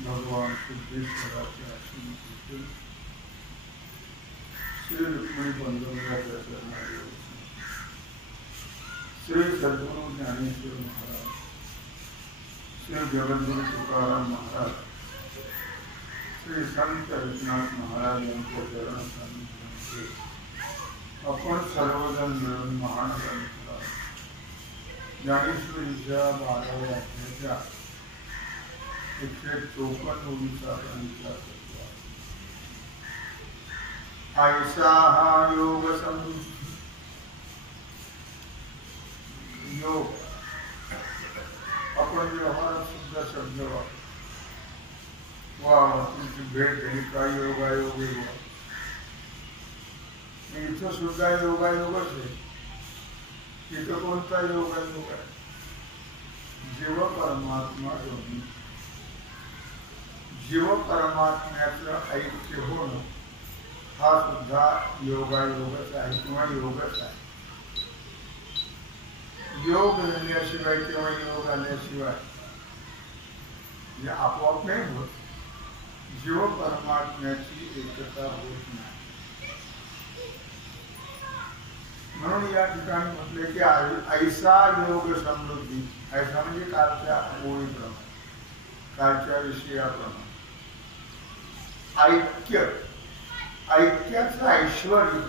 भगवान सिद्धेश्वरा के आश्रम श्री रुक्मिणी बंधु श्री सद्गुरु ज्ञानेश्वर महाराज, श्री जगद्गुरु तुकाराम महाराज, श्री संत रघुनाथ महाराज यांच्या चरण सानिध्यामध्ये आपण सर्वजण मिळून महान ज्ञानेश्वरीच्या 12व्या अध्यायाच्या 154 ओळीचा विचार करतो. ऐसा हा योग योग आपण व्यवहारात सुद्धा शब्द तुमची भेट झाली काय योगायोग इथं सुद्धा योगायोगच आहे. इथं कोणता योगायोग आहे? जीव परमात्मा दोन्ही जीव परमात्म्याचं ऐक्य होणं हा सुद्धा योगायोगच आहे किंवा योगच आहे. योग झाल्याशिवाय किंवा योग आल्याशिवाय आपोआप नाही होत. जीव परमात्म्याची एकता होत नाही. म्हणून या ठिकाणी म्हटले की ऐसा योग समृद्धी. ऐसा म्हणजे कालच्या ओळीप्रमाणे, कालच्या विषयाप्रमाणे ऐक्य, ऐक्याचं ऐश्वर्य,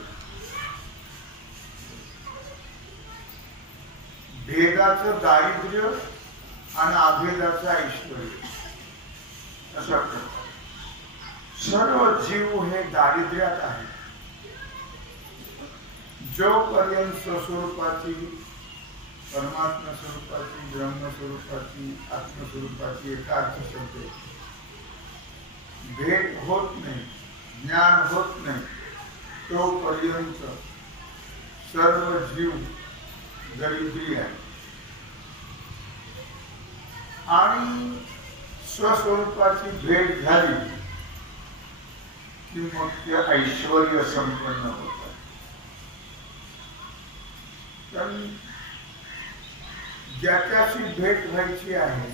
भेदाचं दारिद्र्य आणि अभेदाचं ऐश्वर्य अशा प्रकारे सर्व जीव हे दारिद्र्यात आहे. जोपर्यंत स्वस्वरूपाची, परमात्मा स्वरूपाची, ब्रह्मस्वरूपाची, आत्मस्वरूपाची एकार्थ शब्द भेद होत नाही, ज्ञान होत नाही, तोपर्यंत सर्व जीव दरिद्री आहे. आणि स्वस्वरूपाची भेट झाली की मग ते ऐश्वर्य संपन्न होत. पण ज्याच्याशी भेट व्हायची आहे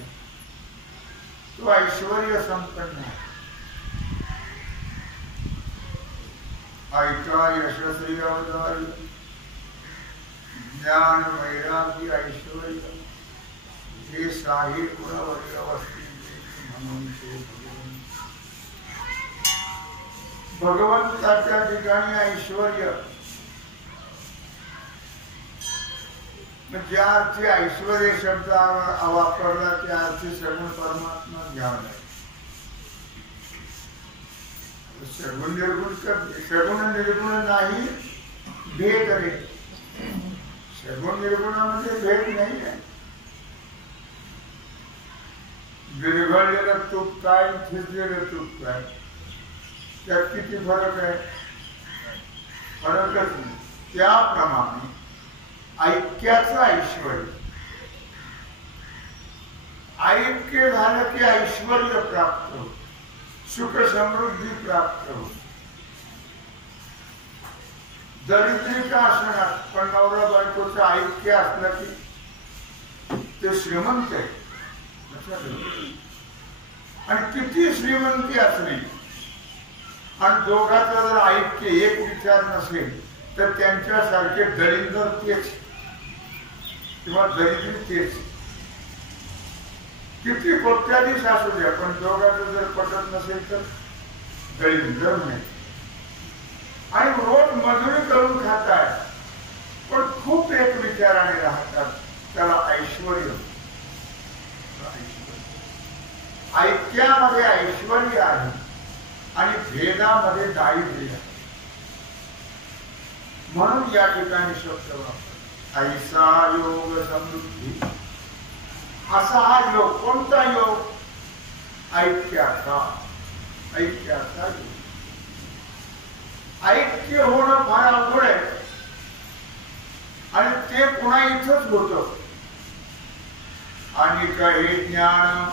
तो ऐश्वर्य संपन्न आहे. ऐका यशस्वी अवतारी ज्ञान वैराग्य ऐश्वर्य हे साही गुणवर्ग म्हणून भगवंताच्या ठिकाणी ऐश्वर्य ज्या अर्थी ऐश्वर्य शब्द वापरला त्या अर्थी सगुण परमात्मा घ्यावा. सगुण निर्गुण सगुण निर्गुण नाही भेद रे. सगुण निर्गुणामध्ये भेद नाही आहे. विरघळलेलं तूप काय, थिजलेलं तूप काय, त्यात किती फरक आहे? फरकच नाही. त्याप्रमाणे ऐक्याचं ऐश्वर्य, ऐक्य झालं की ऐश्वर्य प्राप्त होत, सुख समृद्धी प्राप्त होत. दरिद्री का असणार पण नवरा बायकोचं ऐक्य असलं की ते श्रीमंत आहे. आणि किती श्रीमंती असली आणि दोघांचं जर ऐक्य एक विचार नसेल तर त्यांच्यासारखे दरिद्र तेच किंवा दरिद्री तेच. किती कोट्याधीश असू द्या, पण दोघांचं जर पटत नसेल तर गळींदर नाही. आणि रोज मजुरी करून खाताय, पण खूप एक विचाराने राहतात, त्याला ऐश्वर्य. ऐक्यामध्ये ऐश्वर्य आहे आणि भेदामध्ये दारिद्र्य आहे. म्हणून या ठिकाणी शब्द वापर ऐसा योग समृद्धी. असा हा योग. कोणता योग? ऐक्याचा. ऐक्याचा योग. ऐक्य होणं फार अवघड आहे आणि ते पुन्हा इथंच होतं. आणि काही ज्ञान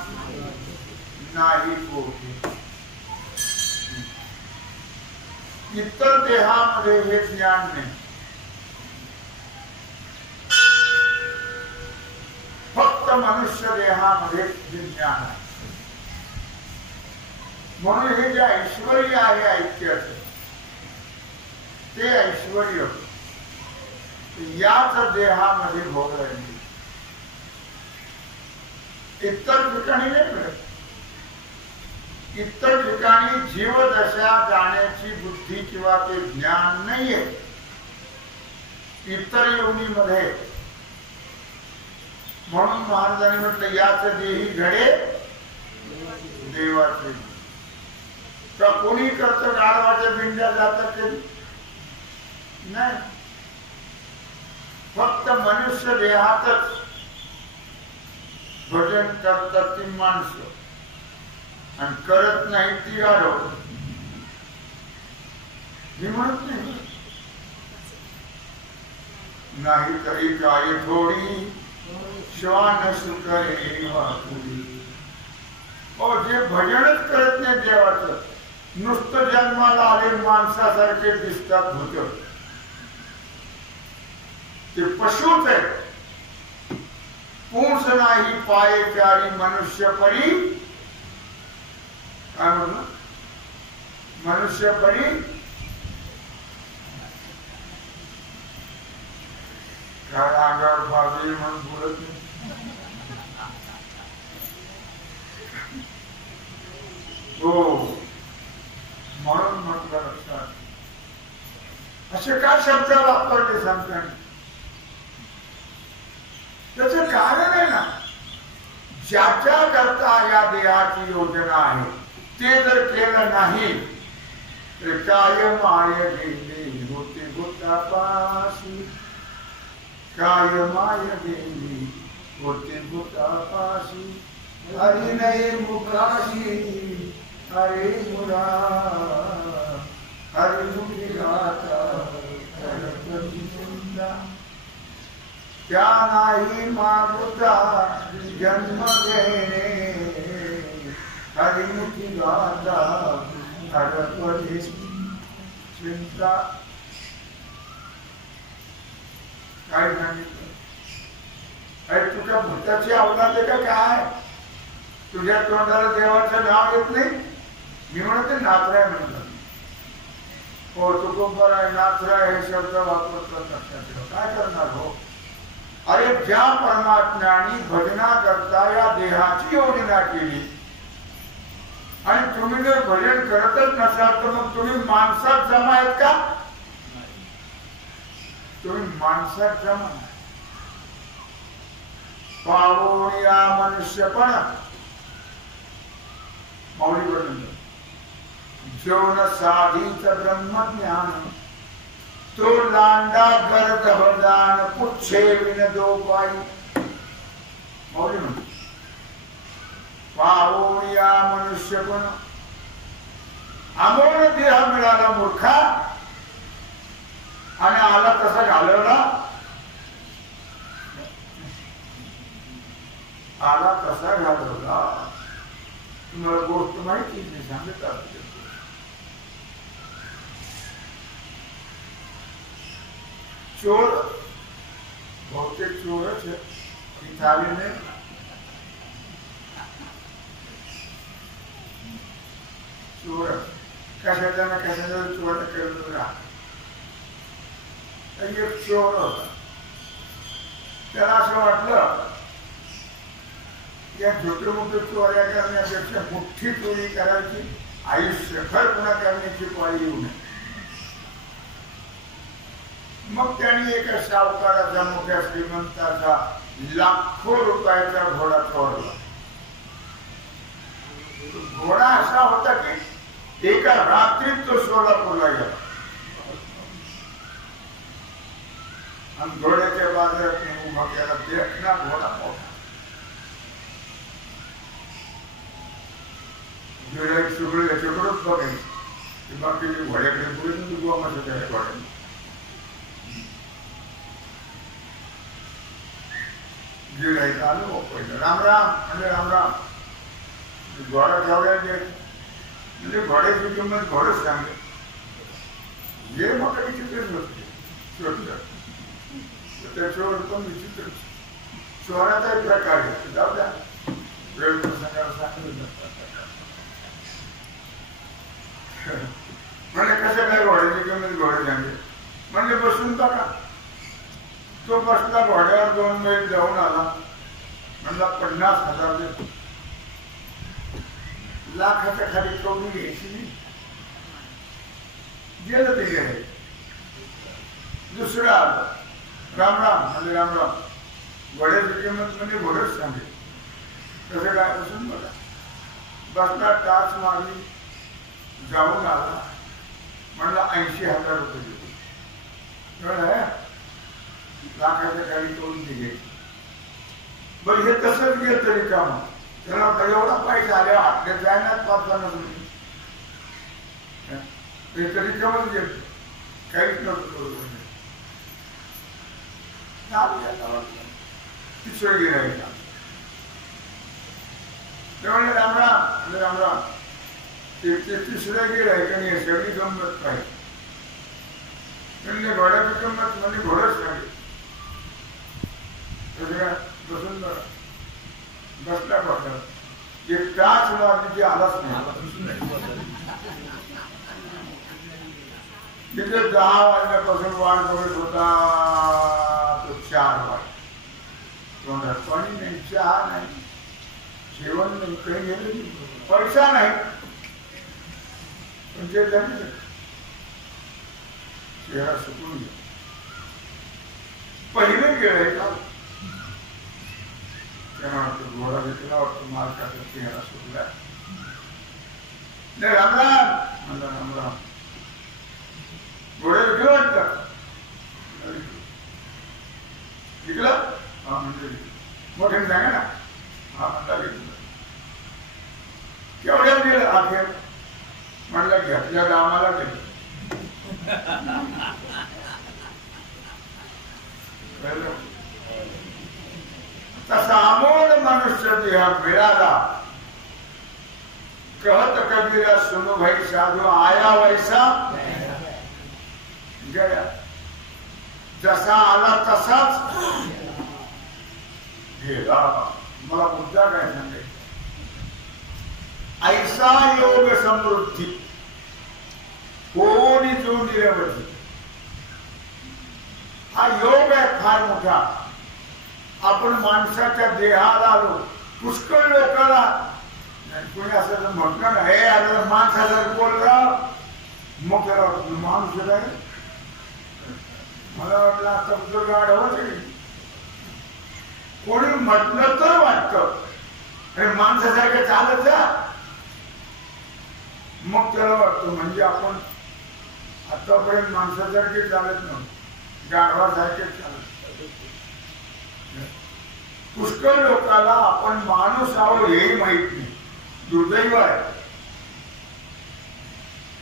नाही कोठे. इतर देहामध्ये हे ज्ञान नाही. फक्त मनुष्य देहामध्ये हे ज्ञान आहे. म्हणून हे जे ऐश्वर्य आहे ऐक्याचं, ते ऐश्वर्य याच देहामध्ये भोगायचे. इतर ठिकाणी नाही मिळत. इतर ठिकाणी जीवदशा जाण्याची बुद्धी किंवा ते ज्ञान नाहीये. इतर योनीमध्ये. म्हणून महाराजांनी म्हटलं याच देही घडे देवाचे. का कोणी करत गाढवाच्या पिंड्या जातात ते नाही. फक्त मनुष्य देहातच भजन करतात ती माणसं आणि करत नाही ती गाढव. मी म्हणत नाही तरी काय थोडी श्वान सुकरे वाकुरी. जे भजनच करत नाही देवाचं, नुसतं जन्माला आले माणसासारखे दिसतात होत, ते पशुच आहे. पूंछ नाही पाये प्यारी मनुष्य परी. काय म्हणलं? मनुष्य परी काय अंगावर भावी म्हणून बोलत नाही. हो, म्हणून म्हटलं लक्षात. असे काय शब्द वापरले सांगताना? त्याचं कारण आहे ना, ज्याच्या करता या देहाची योजना आहे ते जर केलं नाही तर काय माय गेली होते भूतापाशी. काय माय गेली होते भूतापाशी. हरी नाही मुखाशी हरे मुरा. हरी मुखी गाता क्या नाही मागुता जन्म घेणे. हरिमुखी गाता हरपती चिंता. काय सांगितलं? अरे तुझ्या भूताची अवलाद आहे का काय? तुझ्या तोंडाला देवाचं नाव येत नाही? मी म्हणते नाचराय म्हणतात. हो तुकोबर आहे नाचराय हे शब्द वापरतात लक्षात. काय करणार हो? अरे ज्या परमात्म्याने भजना करता या देहाची योजना केली आणि तुम्ही जर भजन करतच नसाल तर मग तुम्ही माणसात जमा आहेत का? तुम्ही माणसात जमा. पावून या मनुष्यपणा माऊली वर्णन. जेवण साधीच ब्रह्मज्ञान तो लांडा गर्द हदान पुच्छे विन दो पाई. मौली म्हणतो पाहून या मनुष्यपण. आमोन देह मिळाला मूर्खा आणि आला तसा घालवला. आला तसा घालवला. तुम्हाला गोष्ट माहिती नाही सांगत असते. चोर बहुतेक चोरच है. थाली में चोर कशाचा ना कशाचा चोर करत राहा. एक चोर होता. त्याला असं वाटलं या छोटे मोठे चोऱ्या करण्यापेक्षा मोठी चोरी करायची, आयुष्यभर पुन्हा करण्याची पाळी येऊ नये. मग त्यांनी एका सावकाराचा, मोठ्या श्रीमंताचा लाखो रुपयाचा घोडा चोरला. घोडा असा होता की एका रात्रीत तो सोलापूरला गेला आणि घोड्याच्या बाजारात उभा केला. देखना घोडा मोठा. सगळं याच्याकडेच बघायचं. बाकी घोड्याकडे पुढे गोमाचं त्या घोड्याने गिरायचं आलं. पहिलं राम राम म्हणजे राम राम. घोडा ठेवल्या म्हणजे घोड्याची किंमत घोडच सांगेल. जे मोठं विचित्रच नसते. त्याच्यावर पण विचित्र चोराचा प्रकार आहे. जाऊ द्या, वेळ प्रसंगाला सांगितलं. म्हणजे कसं काय घोड्याची किंमत घोडे सांगेल म्हणजे बसून बघा. तो बसला घोड्यावर 2 मैल जाऊन आला. म्हणला 50,000 देतो. लाखाच्या खाली कवडी घ्यायची नाही. गेलं ते गेले. दुसरं आलं. राम राम म्हणजे राम राम. घोड्याची किंमत म्हणजे घोडच सांगेल. कसं काय बसून बघा. बसला, टाच मारली, जाऊन आला. म्हणला 80,000 रुपये देतो. लाखाच्या खाली करून घ्यायची. बरं हे तसंच गेलं तरी काम. त्याला एवढा पैसा आल्या आपल्या जायनात पाचताना तुम्ही तरी कमच घेत काहीच नव्हतं. तिसरं गिरायचा. त्यामुळे रामराम रामराम. ते तिसरं गिरायकाने सगळी गंमत पाहिजे. म्हणजे घोड्याची किंमत म्हणजे घोडच सांगेल. बसून बसला बसला. एक तास मारली आलाच नाही. तिथे 10 वाजल्यापासून वाट बघत होता तो 4 वाजता. तोंडात पाणी नाही, चहा नाही, जेवण नाही, काही गेलं. पैसा नाही म्हणजे चेहरा सुकून गेला. पहिले गेले का घोडा घेतला वाटतो. मालकाचा चेहरा सुकला. राम राम म्हणला. राम राम. घोड्या विकलं वाटतं. विकलं? हा म्हणजे मोठ्याने सांगा ना. हा म्हणला विकलं. केवढ्या दिलं अखेर? म्हणलं घेतल्या कामाला गेलं. तसा अमोल मनुष्य देहा मिळाला. कहत कबीरा सुनो भाई साधू आया वैसा गया. जसा आला तसाच गेला. मला मुद्दा काय सांगायचा. ऐसा योग समृद्धी कोणी जो निरवधी. हा योग आहे फार मोठा. आपण माणसाच्या देहाला आलो. पुष्कळ लोकांना कोणी असं म्हटलं ना, हे आता माणसाला बोलला मग त्याला वाटतं माणूस आहे. मला वाटलं आता तुझं गाड हवं. कोणी म्हटलं तर वाटतं हे माणसासारखं चालत जा. मग त्याला वाटतं म्हणजे आपण आतापर्यंत माणसासारखे चालत नव्हतं, गाढवासारखे चालत. पुष्कळ लोकांना आपण माणूस आहोत हे माहित नाही. दुर्दैव आहे.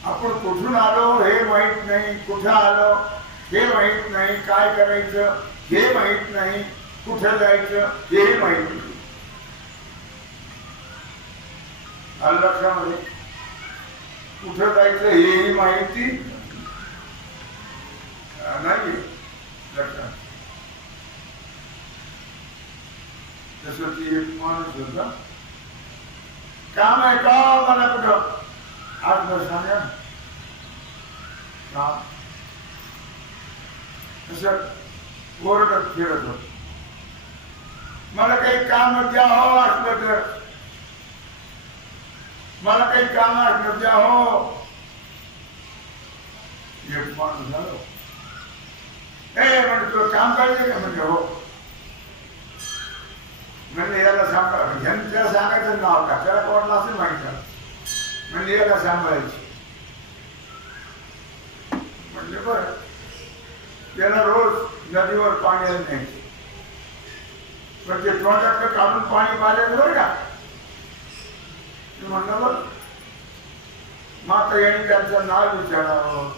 आपण कुठून आलो हे माहित नाही, कुठे आलो हे माहित नाही, काय करायचं हे माहित नाही, कुठे जायचं हे माहित नाही. लक्षामध्ये कुठे जायचं हेही माहिती नाही. लक्षात जसं ती एक माणूस होता. काम आहे का मला कुठं आज बस सांगा काम. तसं ओरडत फिरत होत. मला काही काम द्यावं असलं तर, मला काही काम असलं द्यावं. एक माणूस झालो, म्हणजे तुला काम पाहिजे का? म्हणजे हो. म्हणजे याला सांभाळ, त्याला सांगायचं नाव का, त्याला कोणाला असेल माहिती आहे. म्हणजे याला सांभाळायची. म्हणजे बरं, त्याला रोज नदीवर पाणी न्यायचे. पण ते तोंडातलं काढून पाणी पाजायचं बरं का. म्हणलं बरं, माता यांनी त्यांचं नाव विचारावं,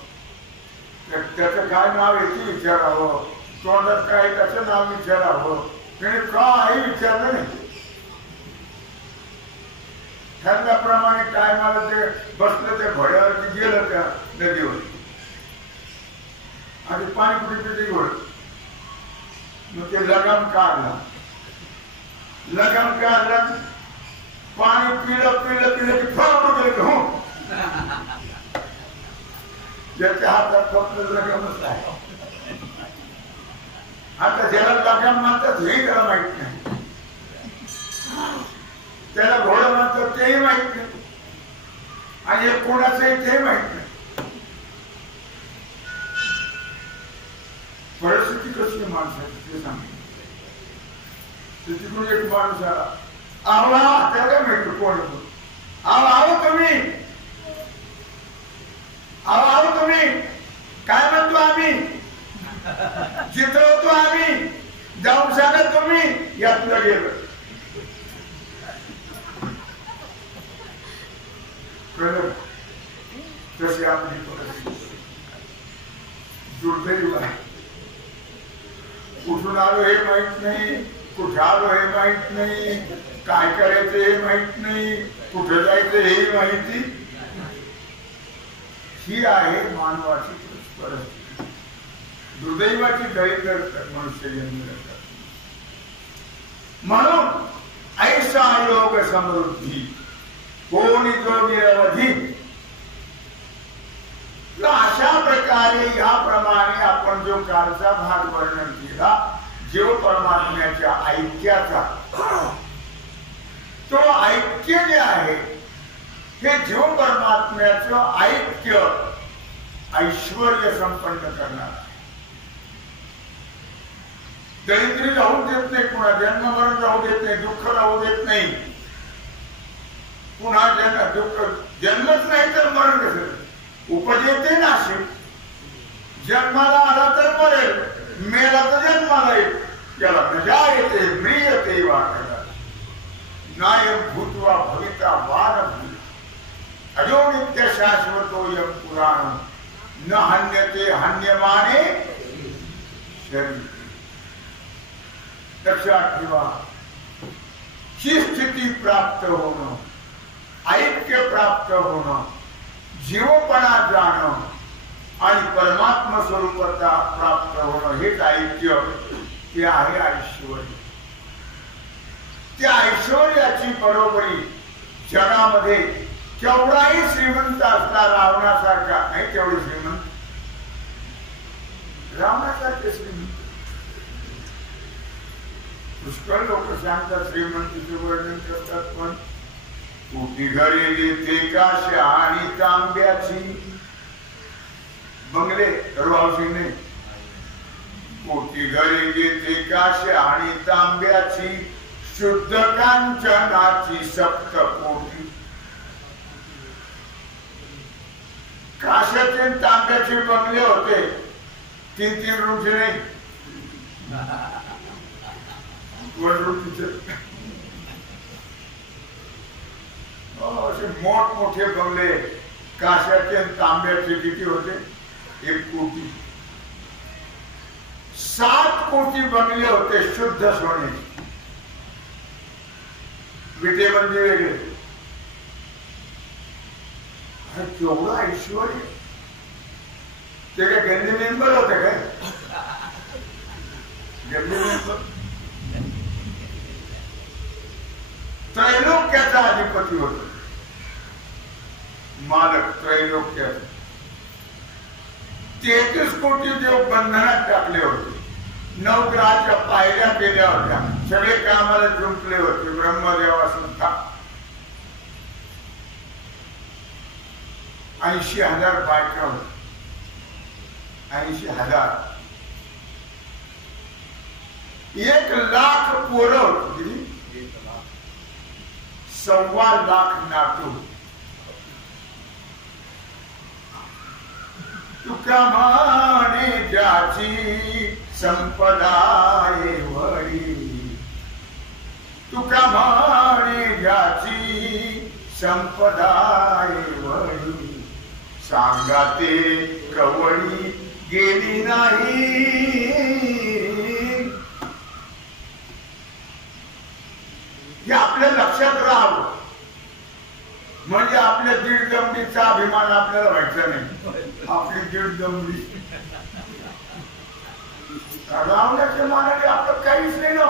त्याचं काय नाव आहे ते विचारावं, तोंडात काय त्याचं नाव विचारावं. त्याने काही विचारलं नाही. ठरल्याप्रमाणे टायमाला ते बसलं, त्या घोड्यावरती गेलं त्या नदीवर. आणि पाणी कुठे पिटी घोड, मग ते लगाम काढला. लगाम काढला, पाणी पिलं पिलं पिलं की फळ गेलं. ज्याच्या हातात फक्त लगामच आहे. आता ज्याला लगाम म्हणतात हेही त्याला माहित नाही, त्याला घोडं म्हणतात तेही माहित नाही, आणि हे कोणाचंही तेही माहित नाही. परिस्थिती कशी माणसाची ते सांगितलं. तिकडून एक माणूस आला, आवा त्याला माहिती कोण आहो तुम्ही, आहो तुम्ही काय म्हणतो आम्ही, जिथं होतो आम्ही, जाऊन सांगा तुम्ही. यातलं गेलं कळलं. तशी आपली परिस्थिती दुर्दैव आहे. कुठून आलो हे माहित नाही, कुठे आलो हे माहित नाही, काय करायचं हे माहित नाही, कुठे जायचं हे माहिती. ही आहे मानवाची परिस्थिती. दुर्दैवाची दळी करतात मनुष्य जन्म करतात. म्हणून ऐसा योग समृद्धी कोणी जो निरवधी. अशा प्रकारे याप्रमाणे आपण जो कालचा भाग वर्णन केला, जीव परमात्म्याच्या ऐक्याचा, तो ऐक्य जे आहे हे जीव परमात्म्याचं ऐक्य ऐश्वर्य संपन्न करणार. दरिद्री राहू देत नाही, पुन्हा जन्म मरण राहू देत नाही, दुःख राहू देत नाही, पुन्हा दुःख जन्मच नाही तर मरण कसं. उपजेते नाशिक, जन्माला आला तर मरेल, मेला तर जन्माला येईल. त्याला प्रजा येते म्रियते वाटला नायम भूत्वा भविता वानभूत अजो नित्य शाश्वतो यम पुराण न हन्यते हन्यमाने शरीर. लक्षात ठेवा, ही स्थिती प्राप्त होणं, ऐक्य प्राप्त होणं, जीवपणा जाणं आणि परमात्मा स्वरूपता प्राप्त होणं हेच ऐक्य. ते आहे ऐश्वर्य. त्या ऐश्वर्याची बरोबरी जगामध्ये केवढाही श्रीमंत असला, रावणासारखा नाही तेवढे श्रीमंत, रावणासारखे श्रीमंत. पुष्कळ लोक सांगतात श्रीमंतीचे वर्णन करतात, पण कोटी घरे येते काश्या आणि तांब्याची. बंगले दरवाजे नाही, कोटी घरे येते काश्या आणि तांब्याची, शुद्ध कांचनाची सप्तकोटी. काश्याचे तांब्याचे बंगले होते, 3-3 रूमचे नाही, 1 रूमचे. असे मोठमोठे बंगले काश्याचे तांब्याचे किती होते? 1 कोटी. 7 कोटी बंगले होते शुद्ध सोने, विटेबंदी वेगळे. केवढं ऐश्वर्य. ते काय गंदी मेंबर होते काय? गंदी मेंबर. त्रैलोक्याचा अधिपती होता, मालक त्रैलोक्याचा. 33 कोटी देव बंधनात टाकले होते. नवग्रहाच्या पायऱ्या केल्या होत्या, सगळे कामाला जुंपले होते, ब्रह्मदेवा सुद्धा. 80,000 बायका होत्या, 80,000. 1,00,000 पोरं होती, 1,25,00,000 नातू. तुका म्हणे ज्याची संपदा एवढी, तुका म्हणे ज्याची संपदा एवढी, सांगा ते कवळी गेली नाही. हे आपल्या लक्षात राहावं, म्हणजे आपल्या दीड दमडीचा अभिमान आपल्याला व्हायचा नाही. आपली दीड दमडी रावण्याच्या मानाने आपलं काहीच नाही ना,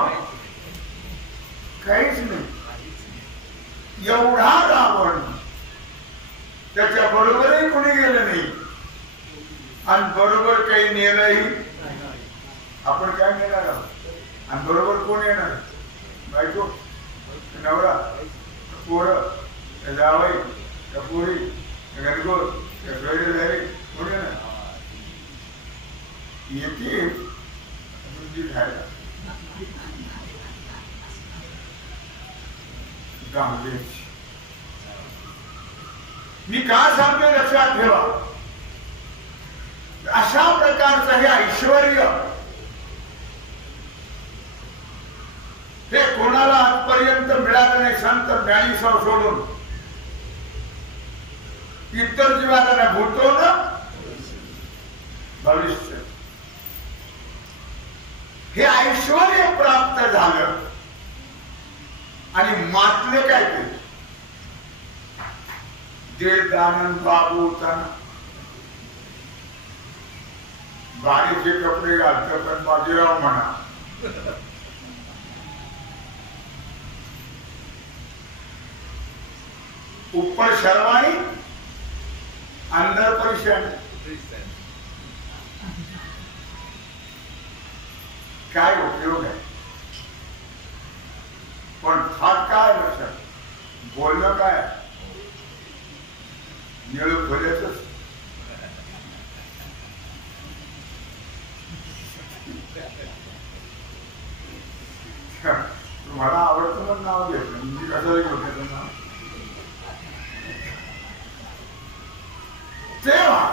काहीच नाही. एवढा रावण, त्याच्या बरोबरही कोणी गेलं नाही, आणि बरोबर काही नेलंही. आपण काय नेणार आहोत, आणि बरोबर कोण येणार? बायको, नवरा, पोरं, जावई, त्या पोरी, घरगोर, त्या सोयरेदारी, कोण येणार? येते खायला. मी का सांगतोय लक्षात ठेवा, अशा प्रकारचं हे ऐश्वर्य हे कोणाला आजपर्यंत मिळालं नाही. संत ज्ञानेश्वर सोडून इतर जीवाला भूतो ना भविष्य, हे ऐश्वर्य प्राप्त झालं. आणि मातले काय केलं? दीर्घानंद बाबू होता, भारीचे कपडे घालतो, पण बाजीराव म्हणा. ऊपर शर्वाणी, अंदर परेशान. काय उपयोग आहे? पण फाट काय लक्षात, बोलणं काय निळ खोल्याच. तुम्हाला आवडतं मग नाव घेतलं, म्हणजे कसं घेतलं नाव. तेव्हा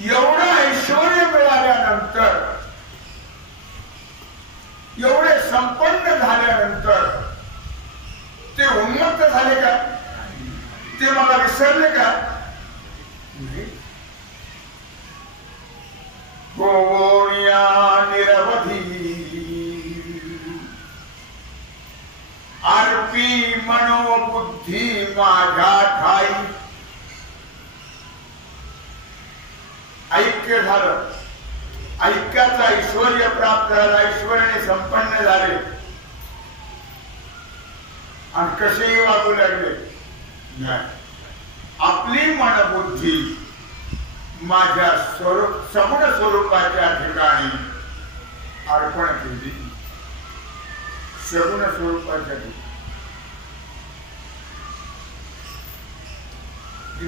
एवढं ऐश्वर्य मिळाल्यानंतर, एवढे संपन्न झाल्यानंतर ते उन्मत्त झाले का? ते मला विसरले का? गोवोनिया निरवधी अर्पी मनोबुद्धी माझ्या ठाई. ऐक्य झालं, ऐक्याचं ऐश्वर्य प्राप्त झालं, ऐश्वर्याने संपन्न झाले. आणि कसेही वागू लागले नाही. आपली मनबुद्धी माझ्या सगुण स्वरूपाच्या ठिकाणी अर्पण केली. सगुण स्वरूपाच्या ठिकाणी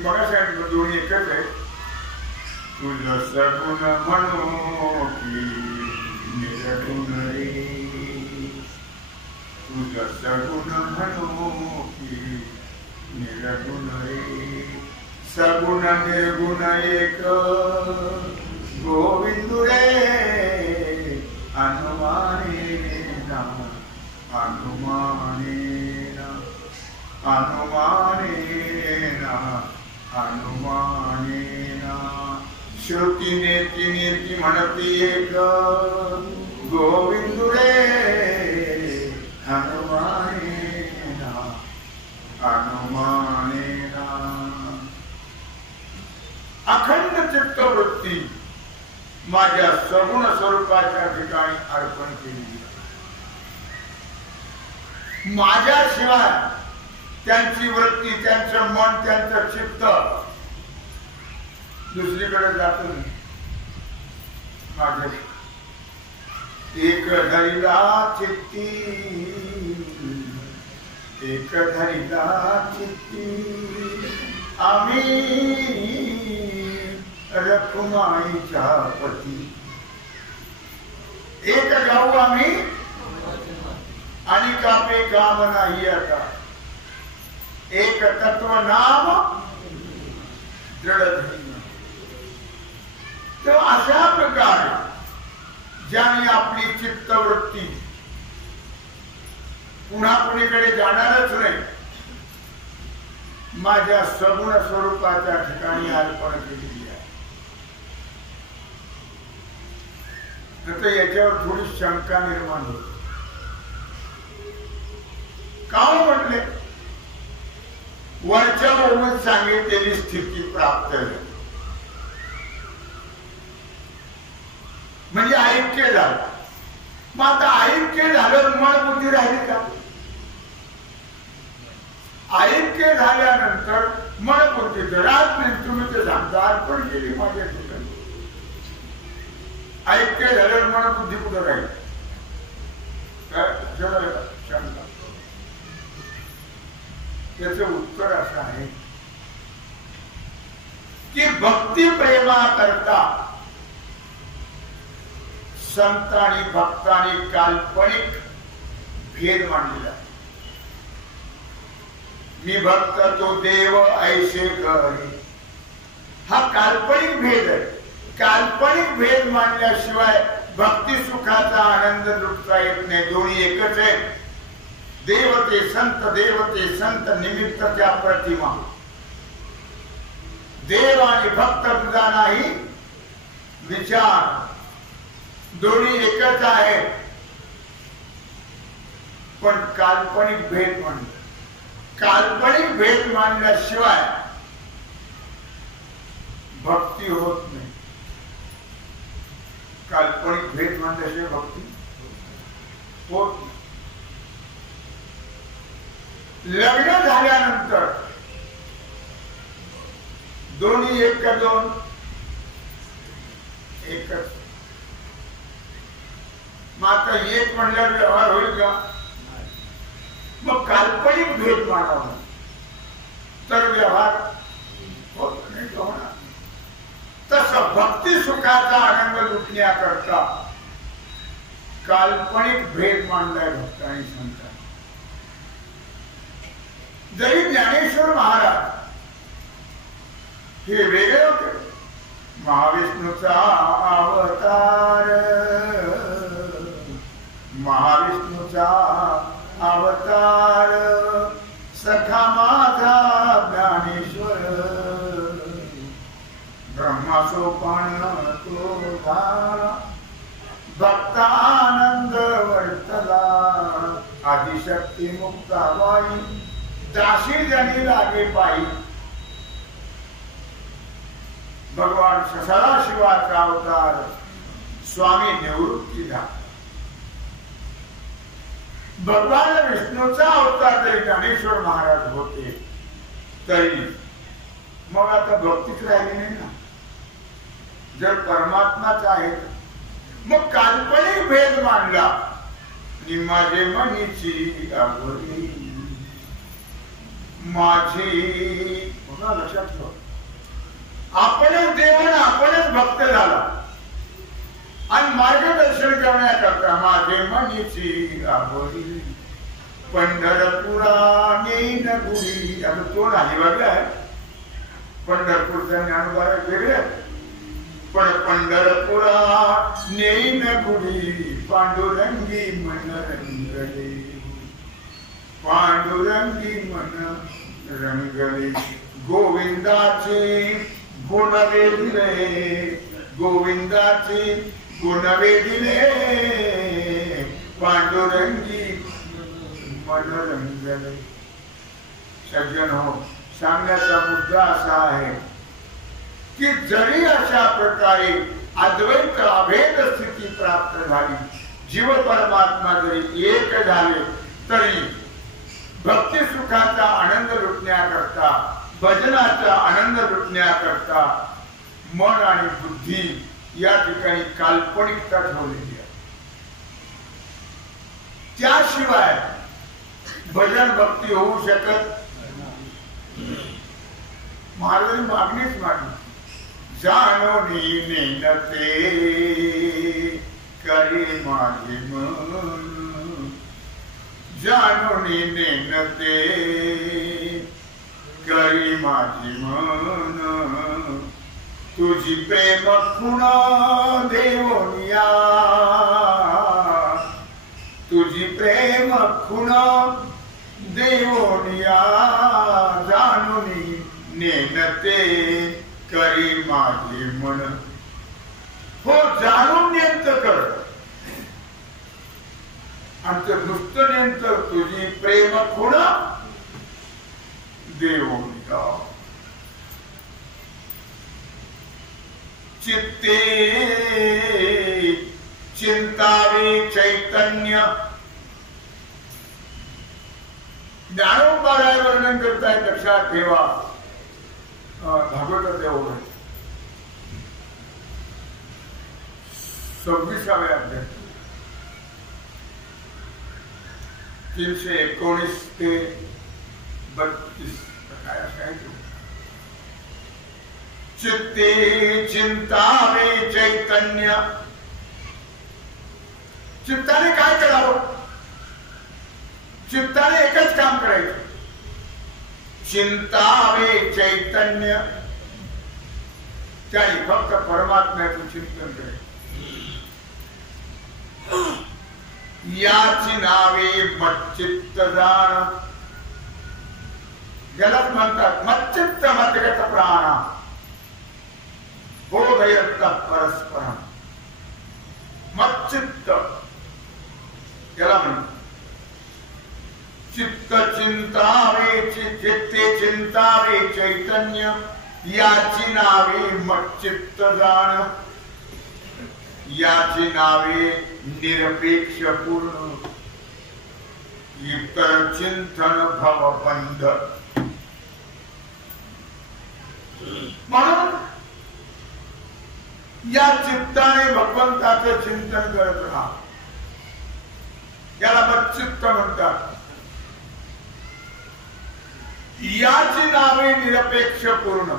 बघा साहेब, दोन्ही एकच आहे. तुझं सगुण म्हणू की निरगुण रे, तुझं सगुण म्हणू की निरगुण रे. सगुण निर्गुण एक गोविंदू रे, अनुमानेना अनुमानेना अनुमानेना अनुमानेना. श्रुती नेती नेती म्हणती एक गोविंदू रे, अनुमानेना अनुमानेना. अखंड चित्तवृत्ती माझ्या सगुण स्वरूपाच्या ठिकाणी अर्पण केली. माझ्याशिवाय त्यांची वृत्ती, त्यांचं मन, त्यांचं चित्त दुसरीकडे जात नाही. माझ्या एक धरिला चित्ती, एक धरिला चित्ती, आम्ही रखुमाईच्या पती. एक गाऊ आम्ही आणि कापे काम नाही आता. एक तत्व नाम दृढ धरी. तर अशा प्रकारे ज्याने आपली चित्तवृत्ती पुन्हा कुणीकडे जाणारच नाही, माझ्या सगुण स्वरूपाच्या ठिकाणी अर्पण केलेली आहे. तर याच्यावर थोडी शंका निर्माण होते. का म्हटले? वरच्या ओळीत सांगितलेली स्थिती प्राप्त झाली म्हणजे ऐक्य झालं. मग आता ऐक्य झालं, मन बुद्धी राहिली का? ऐक्य झाल्यानंतर मन बुद्धी राहत नाही. तुम्ही ते सांगता अर्पण केली माझ्या ठिकाणी. ऐक्य झाल्यावर मन बुद्धी कुठं राहील? शंका. त्याचं उत्तर असं आहे की भक्ती प्रेमा करता संत आणि भक्तांनी काल्पनिक भेद मांडलेला. मी भक्त तो देव ऐसे करे, हा काल्पनिक भेद आहे. काल्पनिक भेद मांडल्याशिवाय भक्ती सुखाचा आनंद लुटता येत नाही. दोन्ही एकच आहे. देवते संत निमित्त त्या प्रतिमा. देव आणि भक्त तुझा नाही विचार, दोन्ही एकच आहे. पण काल्पनिक भेद मांडला. काल्पनिक भेद मांडल्याशिवाय भक्ती होत नाही. काल्पनिक भेद मांडल्याशिवाय भक्ती होत नाही. लग्न झाल्यानंतर दोन्ही एक का दोन? एकच. मात्र एक म्हणल्यावर व्यवहार होईल का? मग काल्पनिक भेद मांडावा तर व्यवहार होत नाही. होणार तसं भक्ती सुखाचा आनंद लुटण्याकरता काल्पनिक भेद मांडलाय भक्त आणि संत. जरी ज्ञानेश्वर महाराज हे वेगळे होते. महाविष्णूचा अवतार, महाविष्णूचा अवतार सखा माझा ज्ञानेश्वर, ब्रह्मसोपान तो झाला, भक्तानंद वर्तला, आदिशक्ती मुक्ताबाई दासी जनी लागे पायी. भगवान सदाशिवाचा अवतार स्वामी निवृत्तीला. भगवान विष्णूचा अवतार जरी ज्ञानेश्वर महाराज होते तरी मग आता भक्तीच राहिली नाही ना. जर परमात्माच आहे मग काल्पनिक भेद मांडला. माझे मनीची आवडी माझी. लक्षात ठेवा, आपणच देव आणि आपणच भक्त झाला आणि मार्गदर्शन करण्याकरता माझे मनीची आवडी पंढरपुरा नेन गुरी. आता तो नाही बघा, पंढरपूरचा ज्ञानोबा वेगळे, पण पंढरपुरा नेन गुरी पांडुरंगी मन रंगले, पांडुरंगी मन रंगले. गोविंदाचे गुण वेदिले, गोविंदाचे गुण वेदिले, पांडुरंगी मन रंगले. सज्जन हो, सांगण्याचा मुद्दा असा आहे की जरी अशा प्रकारे अद्वैत अभेद स्थिती प्राप्त झाली, जीव परमात्मा जरी एक झाले तरी भक्ती सुखाचा आनंद लुटण्याकरता, भजनाचा आनंद लुटण्याकरता मन आणि बुद्धी या ठिकाणी काल्पनिकता ठेवलेली आहे. त्याशिवाय भजन भक्ती होऊ शकत. महाराजांनी मागणीच मागणी, जाणोनी नेनते करे माझे मन, जाणोनी नेनते करी माझे मन, तुझी प्रेम खुण देवोनिया, तुझी प्रेम खुण देवोनिया, जाणोनी नेनते करी माझे मन. हो, जाणून नेंत कर आणि ते नुसतं नेंत तुझी प्रेम खुण देवोनिया. चित्ते चिंतावे चैतन्य. ज्ञानोबाराय वर्णन करताय, लक्षात ठेवा. भागवत देव 26व्या अध्याय 319 ते 32 काय आहे. चित्ते चिंतावे चैतन्य. चित्ताने काय करावं? चित्ताने एकच काम करायचं, चिंतावे चैतन्य. त्याने फक्त परमात्म्याचं चिंतन करायचं. याची नावे मच्चित्त जाण. ज्यालाच म्हणतात मच्चित्त मध्यगत प्राण, बोधयंत परस्पर. मच्चित्त याला म्हणतात. चित्त चिंतावे चित्ते चिंतावे चैतन्य, याची नावे मच्चित्त जाण. याची नावे निरपेक्ष पूर्ण, इतर चिंतन भवबंध. म्हणून या चित्ताने भगवंताचं चिंतन करत राहा. याला मच्चित्त म्हणतात. याची नावे निरपेक्ष पूर्ण.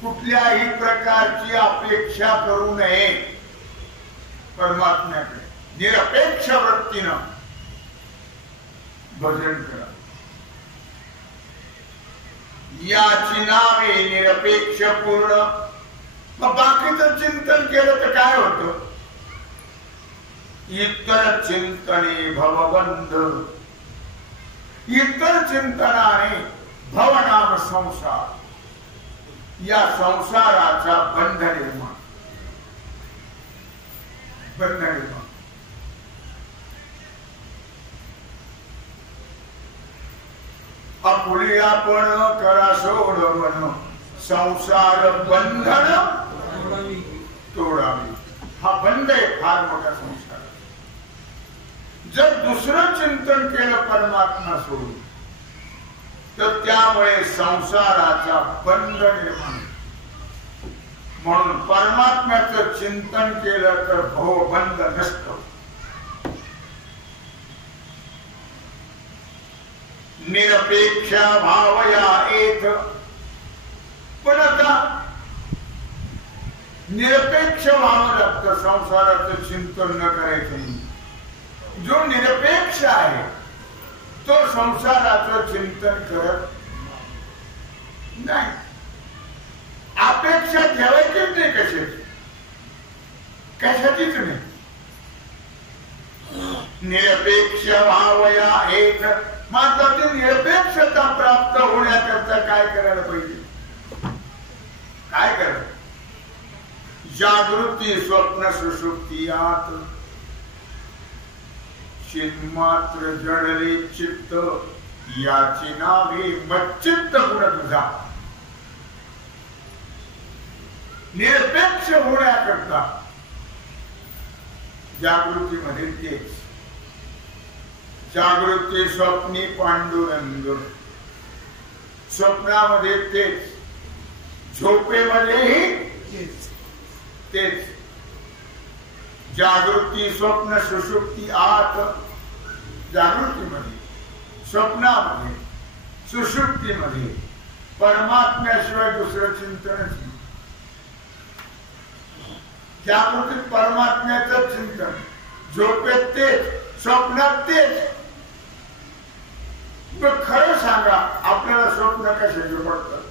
कुठल्याही प्रकारची अपेक्षा करू नये परमात्म्याकडे. निरपेक्ष वृत्तीनं भजन करा. याची नावे निरपेक्ष पूर्ण. मग बाकीचं चिंतन केलं तर काय होतं? इतर चिंतने भवबंध. इतर चिंतनाने भवनाम संसार, या संसाराचा बंध निर्माण. बंध निर्माण. आपुली आपण करा सोडवण, संसार बंधन तोडावी. हा बंध आहे फार मोठा संसार. जर दुसरं चिंतन केलं परमात्मा सोडून तर त्यामुळे संसाराचा बंध निर्माण. म्हणून परमात्म्याचं चिंतन केलं तर भवबंध नसतो. निरपेक्ष भावया येत. पण आता निरपेक्ष व्हावं लागतं संसाराचं चिंतन न करायचं. जो निरपेक्ष आहे तो संसाराचं चिंतन करत नाही. अपेक्षा ठेवायचीच नाही कशाची, कशाचीच नाही. निरपेक्ष भावया हेत. मात्र ती निरपेक्षता प्राप्त होण्याकरता काय करायला पाहिजे? काय करायचं? जागृती स्वप्न सुषुप्ती यात चिन्मात्र जडले चित्त, याची नावे मच्चित्त गुण तुझा. निरपेक्ष होण्याकरता जागृतीमध्ये तेच. जागृती स्वप्नी पांडुरंग. स्वप्नामध्ये तेच, झोपेमध्येही तेच. जागृती स्वप्न सुषुप्ती आत, जागृतीमध्ये, स्वप्नामध्ये, सुषुप्तीमध्ये परमात्म्याशिवाय दुसरं चिंतनच नाही. जागृतीत परमात्म्याचं चिंतन, झोपेत तेच, स्वप्नात तेच. मग खरं सांगा, आपल्याला स्वप्न कशाचे पडतात?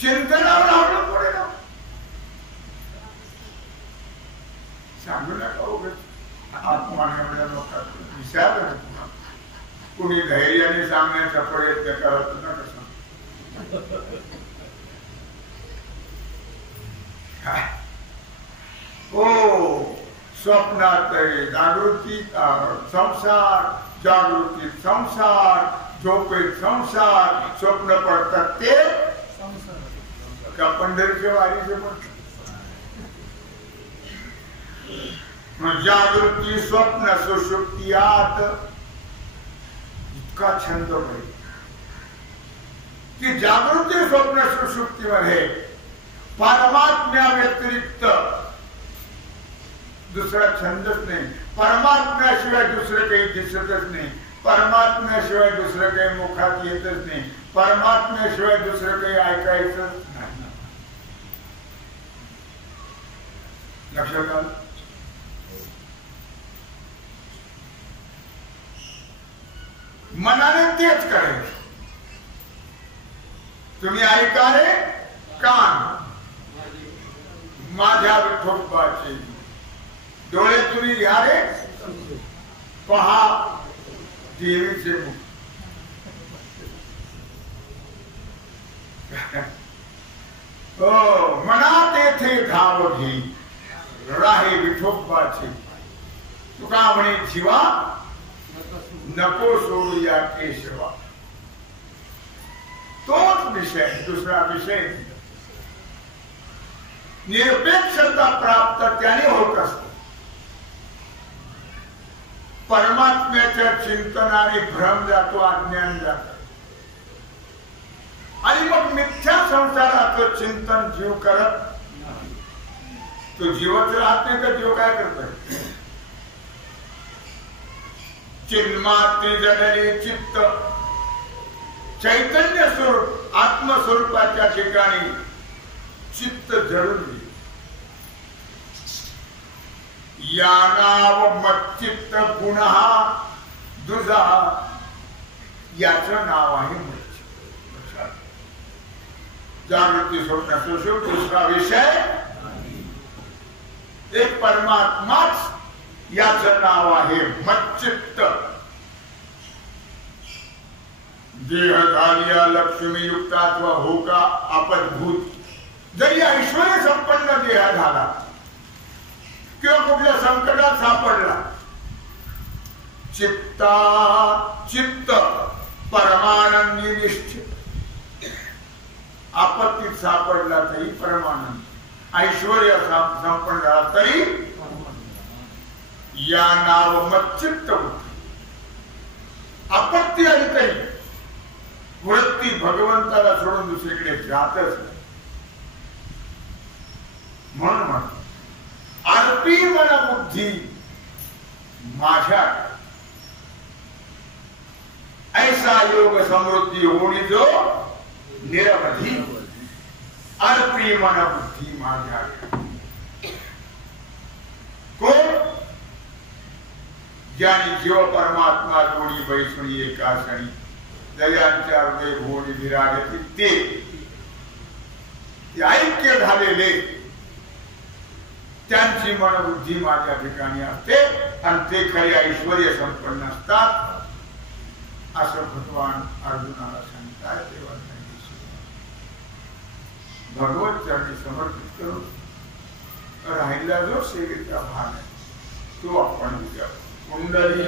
चिंतनावर अवलंबून आहे ना. सांगू नका उगाच आत्माने लोकांना विचार. कुणी धैर्याने सांगण्याचा प्रयत्न करत नका सांग. हो, स्वप्नात जागृती संसार, जागृतीत संसार, झोपेत संसार, स्वप्न पडतात ते का पंढरीच्या वारीचे पडतात. जागृती स्वप्न सुषुप्ती आत इतका छंद पाहिजे की जागृती स्वप्न सुषुप्तीमध्ये परमात्म्या व्यतिरिक्त दुसरा छंदच नाही. परमात्म्याशिवाय दुसरं काही दिसतच नाही. परमात्म्याशिवाय दुसरं काही मुखात येतच नाही. परमात्म्याशिवाय दुसरं काही ऐकायचं नाही. लक्षात आलं? मनाने तेच करायचं. तुम्ही ऐका रे कान माझ्या विठोबाचे, डोळे तुम्ही घ्या रे पहा देवीचे मुख. हो, मनात येथे धाव घे राहे विठोबाचे. तुका म्हणे जीवा नको सोडू या केशवा. तोच विषय, दुसरा विषय. निरपेक्षता प्राप्त त्याने होत असते. परमात्म्याच्या चिंतनाने भ्रम जातो, अज्ञान जात. आणि मग मिथ्या संसाराचं चिंतन जीव करत, तो जीवच राहत नाही का जीव काय करतोय? चिन्मात्री जननी चित्त, चैतन्य स्वरूप आत्मस्वरूपाच्या ठिकाणी चित्त जळून गेले. या नाव मच्चित्त गुणः दुजा, याचं नाव आहे मच्चित्त. जागृती स्वप्न सुषुप्ती. दुसरा विषय एक परमात्माच, याचं नाव आहे मच्चित्त. देह झालिया लक्ष्मी युक्त अथवा हो का आपदभूत, जरी ऐश्वर्य संपन्न देह झाला किंवा कुठल्या संकटात सापडला, चित्त परमानंदी निश्चित. आपत्तीत सापडला तरी परमानंद, ऐश्वर्य संपन्न झाला तरी या नाव मच्चित्त होती. आपत्ती आली तरी वृत्ती भगवंताला सोडून दुसरीकडे जातच नाही. म्हणून अर्पी मन बुद्धी माझ्या, ऐसा योग समृद्धी होणी जो निरवधी. अर्पी मन बुद्धी माझ्या. कोण? ज्याने जीव परमात्मा दोन्ही बैसुणी एका क्षणी दयांच्या हृदय भोवणी विराजते, ते ऐक्य झालेले, त्यांची मनबुद्धी माझ्या ठिकाणी असते आणि ते खरे ऐश्वर्य संपन्न असतात, असं भगवान अर्जुनाला सांगतात. तेव्हा भगवत चरणी समर्पित करून राहिला जो सेवेचा भाग आहे तो आपण उद्या कुंडली